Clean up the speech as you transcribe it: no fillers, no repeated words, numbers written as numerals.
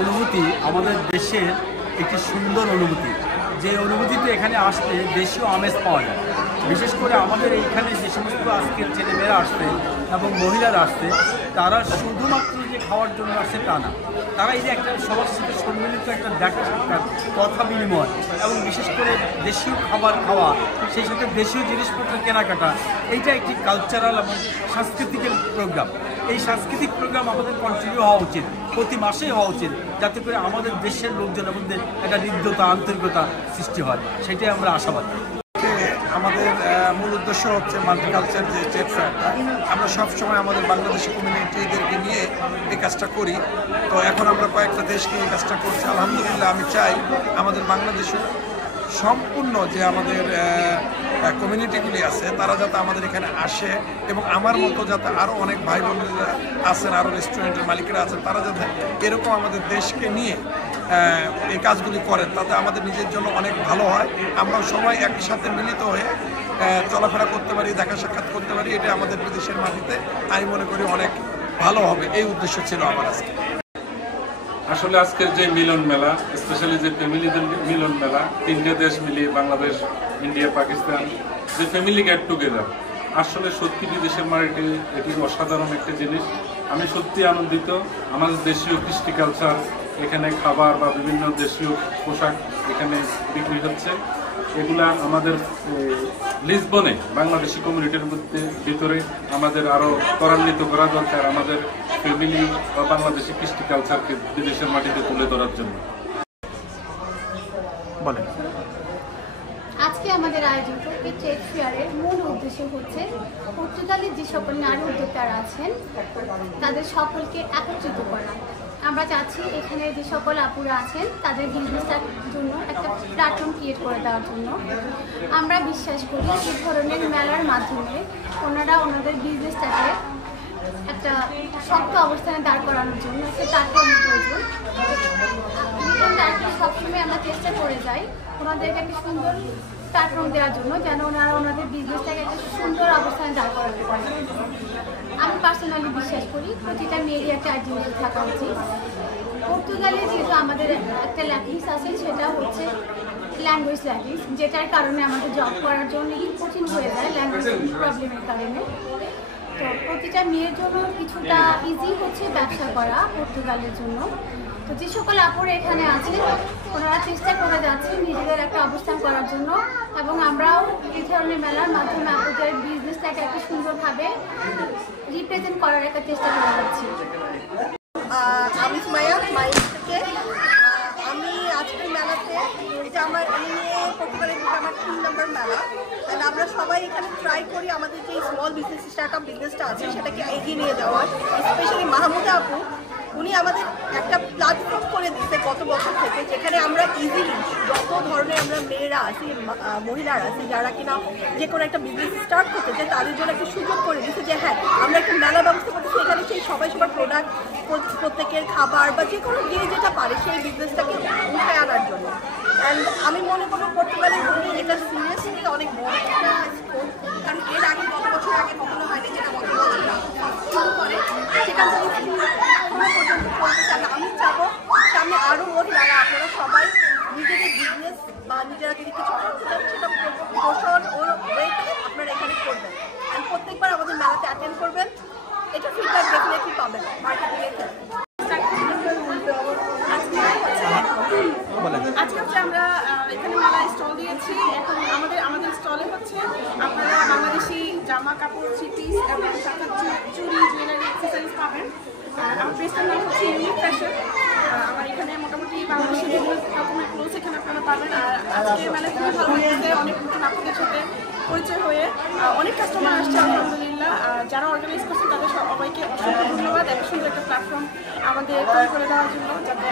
অনুভূতি আমাদের দেশের একটি সুন্দর অনুভূতি, যে অনুভূতিতে এখানে আসলে দেশীয় আমেজ পাওয়া যায়। বিশেষ করে আমাদের এইখানে যে সমস্ত আজকের ছেলেমেয়েরা আসছে এবং মহিলারা আসছে, তারা শুধুমাত্র যে খাওয়ার জন্য আসছে তা না, তারা এই যে একটা সবার সাথে সম্মিলিত একটা দেখা সাক্ষাৎ, কথা বিনিময় এবং বিশেষ করে দেশীয় খাবার খাওয়া, সেই সাথে দেশীয় জিনিসপত্র কেনাকাটা, এইটা একটি কালচারাল এবং সাংস্কৃতিক প্রোগ্রাম। এই সাংস্কৃতিক প্রোগ্রাম আমাদের কন্টিনিউ হওয়া উচিত, প্রতি মাসেই হওয়া উচিত, যাতে করে আমাদের দেশের লোকজনের মধ্যে একটা হৃদ্যতা, আন্তরিকতা সৃষ্টি হয়। সেটাই আমরা আশাবাদী। আমাদের মূল উদ্দেশ্য হচ্ছে মাল্টিকালচার যে ট্রেড ফেয়ারটা, আমরা সবসময় আমাদের বাংলাদেশি কমিউনিটিদেরকে নিয়ে এই কাজটা করি। তো এখন আমরা কয়েকটা দেশ নিয়ে এই কাজটা করছি। আলহামদুলিল্লাহ, আমি চাই আমাদের বাংলাদেশের সম্পূর্ণ যে আমাদের কমিউনিটিগুলি আছে তারা যাতে আমাদের এখানে আসে, এবং আমার মতো যাতে আরও অনেক ভাই বোনেরা আছেন, আরও রেস্টুরেন্টের মালিকেরা আছেন, তারা যাতে এরকম আমাদের দেশকে নিয়ে এই কাজগুলি করেন, তাতে আমাদের নিজের জন্য অনেক ভালো হয়। আমরা সবাই একই সাথে মিলিত হয়ে চলাফেরা করতে পারি, দেখা সাক্ষাৎ করতে পারি। এটা আমাদের বিদেশের মাটিতে আমি মনে করি অনেক ভালো হবে। এই উদ্দেশ্য ছিল আমার আজকে। আসলে আজকের যে মিলন মেলা, স্পেশালি যে ফ্যামিলিদের মিলন মেলা, তিনটে দেশ মিলিয়ে বাংলাদেশ, ইন্ডিয়া, পাকিস্তান, যে ফ্যামিলি গেট টুগেদার, আসলে সত্যি বিদেশের মাটিতে এটি অসাধারণ একটা জিনিস। আমি সত্যি আনন্দিত। আমাদের দেশীয় কৃষ্টি কালচার, এখানে খাবার বা বিভিন্ন দেশীয় পোশাক এখানে বিক্রি হচ্ছে। এগুলা আমাদের লিসবনে বাংলাদেশি কমিউনিটির ভিতরে আমাদের আরও ত্বরান্বিত করা দরকার, আমাদের ফ্যামিলি বা বাংলাদেশি কৃষ্টি কালচারকে বিদেশের মাটিতে তুলে ধরার জন্য। বলেন। আজকে আমাদের আয়োজিত এই ট্রেড ফেয়ারের মূল উদ্দেশ্য হচ্ছে পর্তুগালের যে সকল নারী উদ্যোক্তারা আছেন তাদের সকলকে একত্রিত করা। আমরা চাচ্ছি এখানে যে সকল আপুরা আছেন তাদের বিজনেসটার জন্য একটা প্ল্যাটফর্ম ক্রিয়েট করে দেওয়ার জন্য। আমরা বিশ্বাস করি এই ধরনের মেলার মাধ্যমে ওনারা ওনাদের বিজনেসটাকে একটা শক্ত অবস্থানে দাঁড় করানোর জন্য একটা প্ল্যাটফর্মের প্রয়োজন। সবসময় আমরা চেষ্টা করে যাই ওনাদেরকে একটা সুন্দর প্ল্যাটফর্ম দেওয়ার জন্য, যেন ওনারা ওনাদের বিজনেসটাকে একটা সুন্দর অবস্থানে দাঁড় করাতে পারে। আমি পার্সোনালি বিশ্বাস করি প্রতিটা মেয়েরই একটা আইডেন্টিটি থাকা উচিত। পর্তুগালে যেহেতু আমাদের একটা ল্যাঙ্গুয়েজ আছে, সেটা হচ্ছে ল্যাঙ্গুয়েজ, যেটার কারণে আমাদের জব করার জন্য কঠিন হয়ে যায় ল্যাঙ্গুয়েজ প্রবলেমের কারণে। তো প্রতিটা মেয়ের জন্য কিছুটা ইজি হচ্ছে ব্যবসা করা পর্তুগালের জন্য। তো যে সকল আপুরা এখানে আছে ওনারা চেষ্টা করে যাচ্ছে নিজেদের একটা অবস্থান করার জন্য, এবং আমরাও এই ধরনের মেলার মাধ্যমে আপুদের বিজনেসটাকে একটা সুন্দরভাবে রিপ্রেজেন্ট করার একটা চেষ্টা করে যাচ্ছি। আমি সুমাইয়া থেকে। আমি আজকের মেলাতে, এটা আমার পর্তুগালের দিকে আমার 3 নম্বর মেলা। অ্যান্ড আমরা সবাই এখানে ট্রাই করি আমাদের যে স্মল বিজনেস, স্টার্টআপ বিজনেসটা আছে সেটাকে এগিয়ে নিয়ে যাওয়ার। স্পেশালি মাহমুদা আপু, উনি আমাদের একটা প্ল্যাটফর্ম করে দিচ্ছে গত বছর থেকে, যেখানে আমরা ইজিলি যত ধরনের আমরা মেয়েরা আছি, মহিলারা আছি, যারা কিনা যে কোনো একটা বিজনেস স্টার্ট করতে চায় তাদের জন্য একটা সুযোগ করে দিচ্ছে যে হ্যাঁ আমরা একটা মেলা ব্যবস্থা করতেছি, এখানে সেই সবাই সবার প্রোডাক্ট, প্রত্যেকের খাবার বা যে কোনো যে যেটা পারে সেই বিজনেসটাকে উঠে আনার জন্য। অ্যান্ড আমি মনে করবো পর্তুগালের জন্য এটা সিরিয়াসলি অনেক বড় একটা স্কোপ, কারণ এর আগে গত বছর আগে কখনো হয়নি, যেটা গত বছর শুরু করে সেখান থেকে পর্যন্ত করতে চান। আমি চাবো সামনে আরও মহিলারা, আপনারা সবাই নিজেদের বিজনেস বা নিজেরা যদি কিছু করতে চান সেটা পোষণ ও রেখে আপনারা এখানে করবেন। অ্যান্ড প্রত্যেকবার আমাদের মেলাতে অ্যাটেন্ড করবেন, এটা ফিডব্যাক ডেফিনেটলি পাবেন মার্কেটিংয়ে। আজকে হচ্ছে আমরা এখানে মেলায় স্টল দিয়েছি। এখন আমাদের স্টলে হচ্ছে আপনারা বাংলাদেশি জামা কাপড়, থ্রি পিস এবং সাথে চুড়ি, জুয়েলারি, অ্যাক্সেসরিজ পাবেন। আমার পেজটার নাম হচ্ছে ইউনিক ফ্যাশন। আমার এখানে মোটামুটি বাংলাদেশের বিভিন্ন রকমের ক্লোথস এখানে আপনারা পাবেন। আর আজকে মেলায় খুবই ভালো লাগছে, অনেক নতুন আপনাদের সাথে পরিচয় হয়ে অনেক কাস্টমার আসছে আলহামদুলিল্লাহ। যারা অর্গানাইজ করছে তাদের সবাইকে অসংখ্য ধন্যবাদ। এত সুন্দর একটা প্ল্যাটফর্ম আমাদের তৈরি করে দেওয়ার জন্য, যাতে